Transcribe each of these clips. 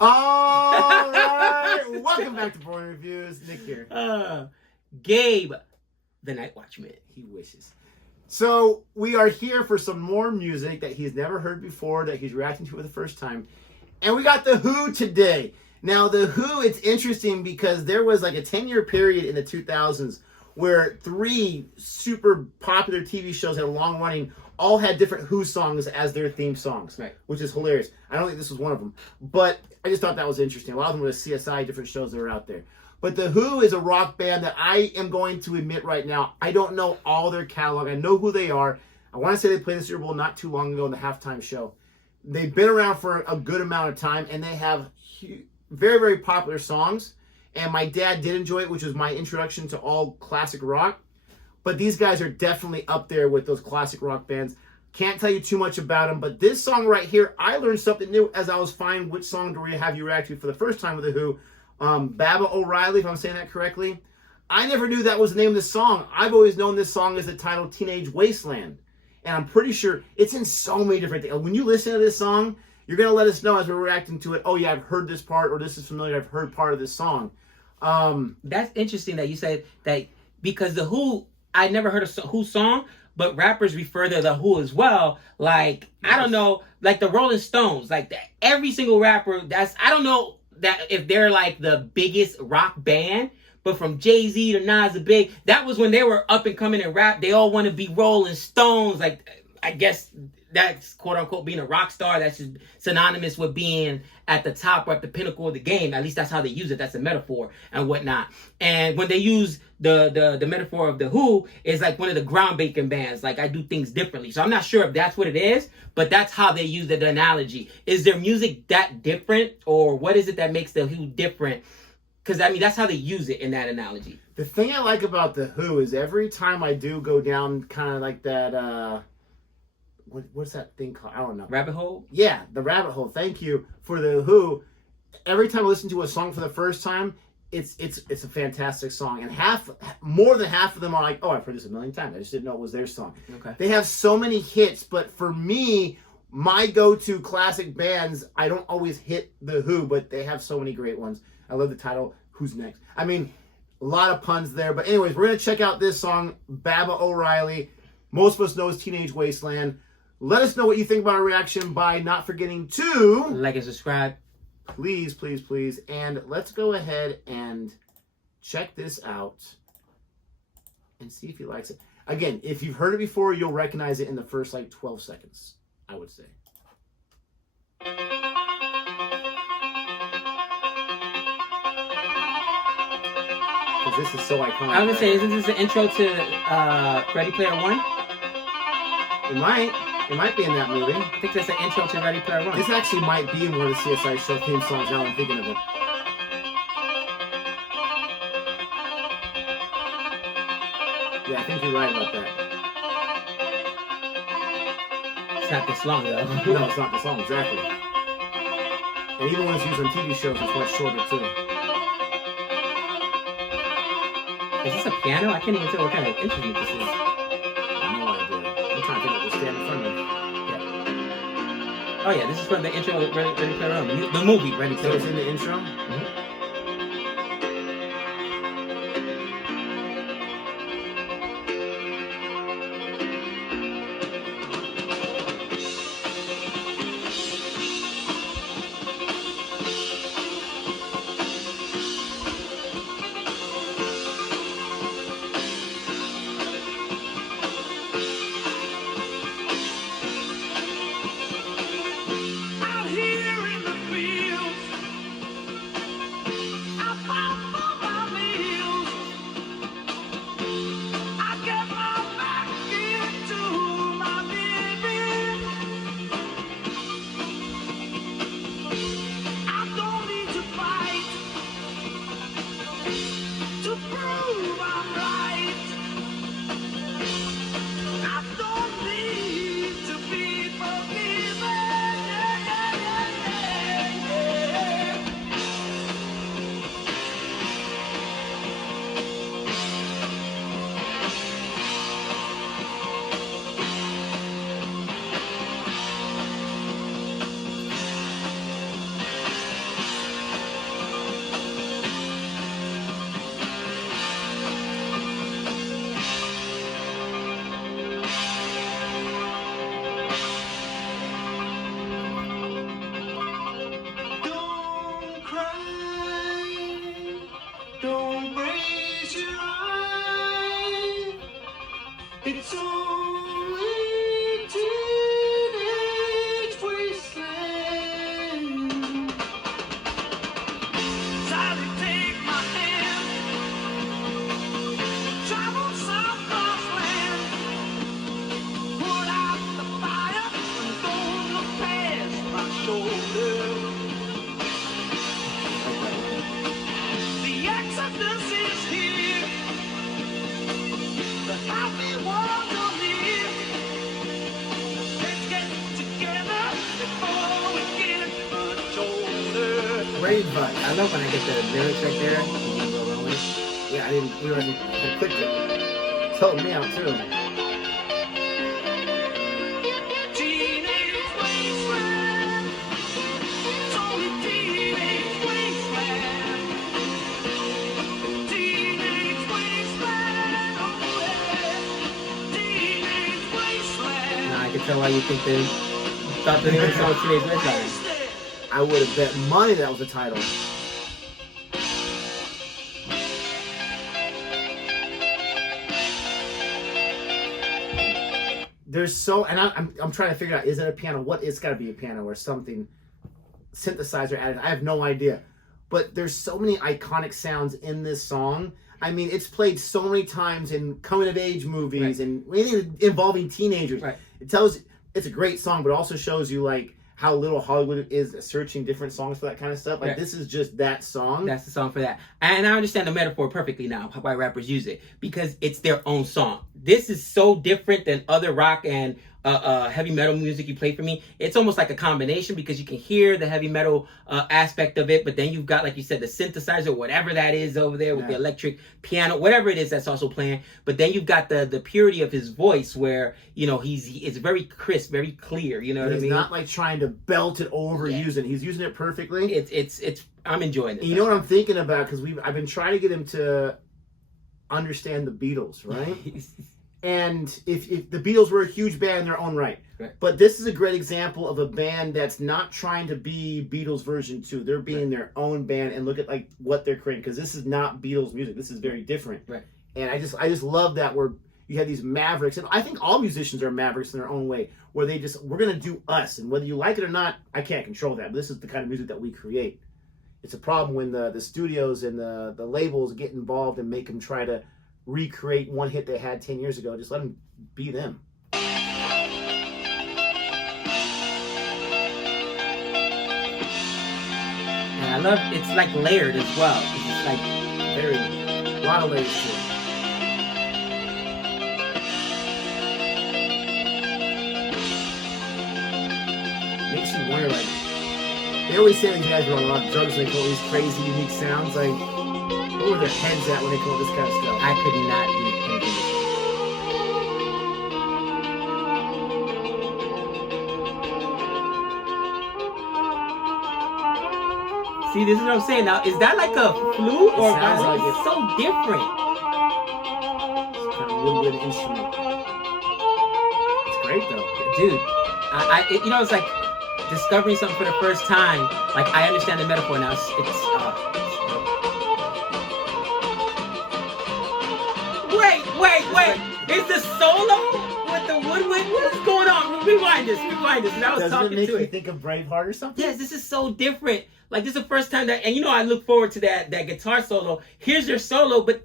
All right, welcome back to Boring Reviews. Nick here. Gabe, the Night Watchman. He wishes. So we are here for some more music that he's never heard before, that he's reacting to for the first time. And we got The Who today. Now, The Who, it's interesting because there was like a 10-year period in the 2000s where 3 super popular TV shows that are long running all had different Who songs as their theme songs, right? Which is hilarious. I don't think this was one of them, but I just thought that was interesting. A lot of them were the CSI, different shows that were out there. But The Who is a rock band that I am going to admit right now, I don't know all their catalog. I know who they are. I want to say they played the Super Bowl not too long ago in the halftime show. They've been around for a good amount of time, and they have very, very popular songs. And my dad did enjoy it, which was my introduction to all classic rock. But these guys are definitely up there with those classic rock bands. Can't tell you too much about them, but this song right here, I learned something new as I was finding which song to have you react to for the first time with The Who. Baba O'Reilly, if I'm saying that correctly. I never knew that was the name of this song. I've always known this song as the title Teenage Wasteland. And I'm pretty sure it's in so many different things. When you listen to this song, you're going to let us know as we're reacting to it, oh yeah, I've heard this part, or this is familiar, I've heard part of this song. That's interesting that you said that, because The Who, I never heard a Who song, but rappers refer to The Who as well. Like, I don't know, like the Rolling Stones, like every single rapper, I don't know that if they're like the biggest rock band, but from Jay-Z to Nas the Big, that was when they were up and coming in rap. They all want to be Rolling Stones. Like, I guess that's quote unquote being a rock star. That's just synonymous with being at the top or at the pinnacle of the game. At least that's how they use it. That's a metaphor and whatnot. And when they use the metaphor of The Who, is like one of the groundbreaking bands. Like, I do things differently. So I'm not sure if that's what it is, but that's how they use the analogy. Is their music that different, or what is it that makes The Who different? Because, I mean, that's how they use it in that analogy. The thing I like about The Who is every time I do go down kind of like that, what's that thing called? I don't know. Rabbit hole? Yeah, the rabbit hole. Thank you for The Who. Every time I listen to a song for the first time, it's a fantastic song. And more than half of them are like, oh, I've heard this a million times. I just didn't know it was their song. Okay. They have so many hits, but for me, my go-to classic bands, I don't always hit The Who, but they have so many great ones. I love the title, Who's Next? I mean, a lot of puns there. But anyways, we're going to check out this song, Baba O'Reilly. Most of us know it's Teenage Wasteland. Let us know what you think about our reaction by not forgetting to like and subscribe. Please, please, please. And let's go ahead and check this out and see if he likes it. Again, if you've heard it before, you'll recognize it in the first, 12 seconds, I would say. Because this is so iconic. I was going to say, isn't this the intro to Ready Player One? It might be in that movie. I think that's the intro to Ready Player One. This actually might be in one of the CSI show theme songs now I'm thinking of it. Yeah, I think you're right about that. It's not this long, though. No, it's not this long, exactly. And even when it's used on TV shows, it's much shorter, too. Is this a piano? I can't even tell what kind of instrument this is. No idea. I'm trying to think of the stand in front of me. Yeah. Oh, yeah, this is from the intro of Ready Player One. The movie, Ready Player One. So it's in the intro? Mm-hmm. It's only teenage wasteland. Sally, take my hand. Travel south across land. Put out the fire and don't look past my shoulder. The exodus is here. The happy world will live. Let's get together before we get much older. Great advice. I love when I get the lyrics right there. You can go along with it. Yeah, I didn't. We already clicked it. It's helping me out too. Teenage wasteland. It's only teenage wasteland. Teenage wasteland. Oh yeah. Teenage wasteland. Now I can tell why you think they thought the name of the song was Teenage Wasteland. I would have bet money that was the title. There's so, and I'm trying to figure out, is it a piano? What? It's got to be a piano or something. Synthesizer added. I have no idea. But there's so many iconic sounds in this song. I mean, it's played so many times in coming of age movies and anything involving teenagers. Right. It tells, it's a great song, but it also shows you like how little Hollywood is searching different songs for that kind of stuff. Like this is just that song. That's the song for that. And I understand the metaphor perfectly now, why rappers use it. Because it's their own song. This is so different than other rock and heavy metal music you play for me. It's almost like a combination because you can hear the heavy metal aspect of it, but then you've got, like you said, the synthesizer, whatever that is over there with the electric piano, whatever it is that's also playing. But then you've got the purity of his voice where, you know, it's very crisp, very clear. You know what I mean? He's not like trying to belt it over using it. He's using it perfectly. It's I'm enjoying it. You know what I'm thinking about? Because I've been trying to get him to understand the Beatles, right? And if the Beatles were a huge band in their own right. But this is a great example of a band that's not trying to be Beatles version 2. They're being their own band and look at like what they're creating, because this is not Beatles music. This is very different. Right. And I just love that where you have these mavericks, and I think all musicians are mavericks in their own way, where we're gonna do us, and whether you like it or not, I can't control that. But this is the kind of music that we create. It's a problem when the studios and the labels get involved and make them try to recreate one hit they had 10 years ago. Just let them be them. And I love it's like layered as well. It's like a lot of layers to it. Makes you wonder, like, they always say these guys are on a lot of drugs and they come up with these crazy, unique sounds. Like, where were their heads at when they come up with this kind of stuff? I could not do anything. See, this is what I'm saying. Now, is that like a flute or sounds like it's so different? It's kind of a woodwind instrument. It's great though, dude. You know, it's like discovering something for the first time. Like I understand the metaphor now. Wait! Is the solo with the woodwind? What is going on? Rewind this. And I was Doesn't talking it make to you it. think of Braveheart or something? Yes, this is so different. Like this is the first time that, and you know, I look forward to that guitar solo. Here's your solo, but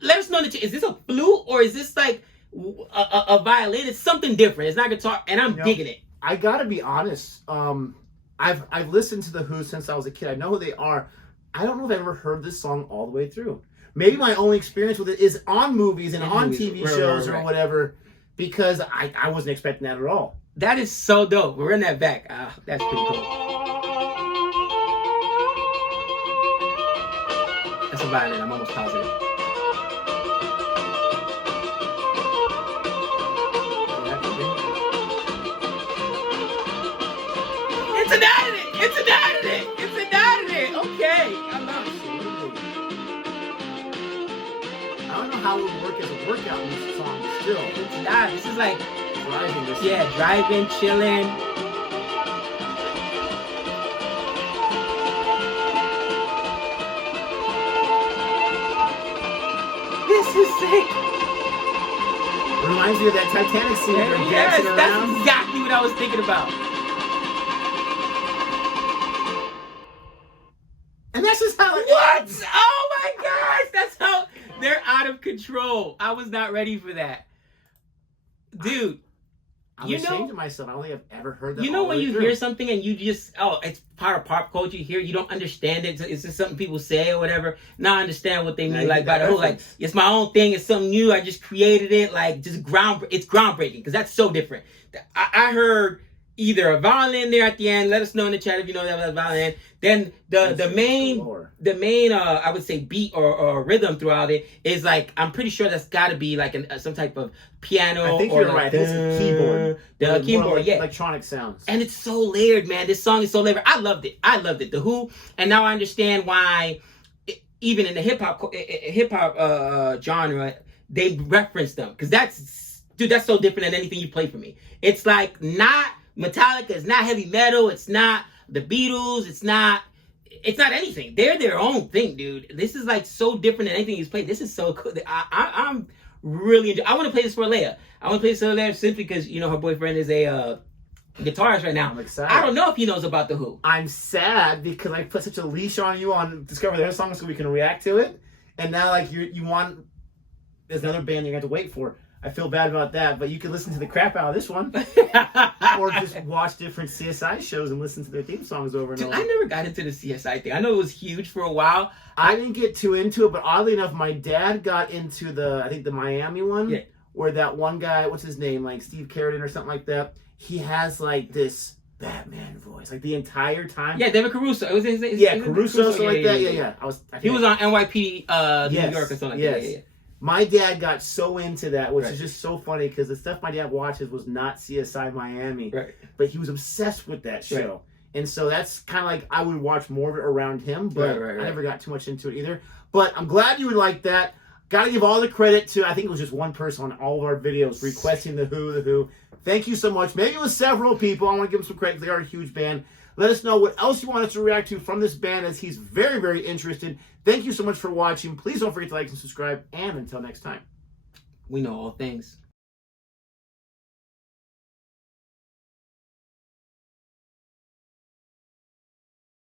let us know is this a flute or is this like a violin? It's something different. It's not guitar, and I'm digging it. I gotta be honest. I've listened to the Who since I was a kid. I know who they are. I don't know if I've ever heard this song all the way through. Maybe my only experience with it is on movies and on TV shows or whatever, because I wasn't expecting that at all. That is so dope. We're in that back. That's pretty cool. That's a violin. I'm almost positive. It's an additive. Okay. I love it. I don't know how it would work as a workout music song, but still. This is like driving. Driving, chilling. This is sick. Reminds me of that Titanic scene where they're Yes, dancing that's around. exactly what I was thinking about. And that's just how it What? ends. Oh my gosh, that's how they're out of control. I was not ready for that. Dude, I'm you ashamed know, of myself. I don't think I've ever heard that. you know all the when way you through. hear something and you just, oh, it's part of pop culture here, you don't understand it, it's just something people say or whatever. Now I understand what they Now mean, you like get by that the whole, like, reference. it's my own thing, it's something new, I just created it, like, just it's groundbreaking, because that's so different. I heard either a violin there at the end, let us know in the chat if you know that was a violin, then the main I would say beat or rhythm throughout it is like, I'm pretty sure that's got to be like some type of piano. I think or you're like, right. It's a keyboard. The More keyboard, like yeah. Electronic sounds. And it's so layered, man. This song is so layered. I loved it. The Who, and now I understand why, even in the hip hop genre, they reference them, because that's so different than anything you play for me. It's like not Metallica. It's not heavy metal. It's not the Beatles. It's not anything. They're their own thing, dude. This is like so different than anything he's played. This is so cool. I'm really I want to play this for Leia. I want to play this for Leia simply because, you know, her boyfriend is a guitarist right now. I'm excited. I don't know if he knows about the Who. I'm sad because I put such a leash on you on Discover Their Song so we can react to it, and now like you want there's another band you have to wait for. I feel bad about that, but you can listen to the crap out of this one, or just watch different CSI shows and listen to their theme songs over and Dude, over. I never got into the CSI thing. I know it was huge for a while. I didn't get too into it, but oddly enough, my dad got into I think the Miami one, Yeah. where that one guy, what's his name, like Steve Carradine or something like that, he has like this Batman voice, like the entire time. Yeah, David Caruso. It was his Yeah, Caruso, something like that. Yeah. He was on NYPD New Yes, York or something like yes. that. Yeah. My dad got so into that, which Right. is just so funny because the stuff my dad watches was not CSI Miami, Right. but he was obsessed with that show. Right. And so that's kind of like I would watch more of it around him, but Right. I never got too much into it either. But I'm glad you would like that. Got to give all the credit to, I think it was just one person on all of our videos requesting the Who. Thank you so much. Maybe it was several people. I want to give them some credit because they are a huge band. Let us know what else you want us to react to from this band, as he's very, very interested. Thank you so much for watching. Please don't forget to like and subscribe. And until next time. We know all things.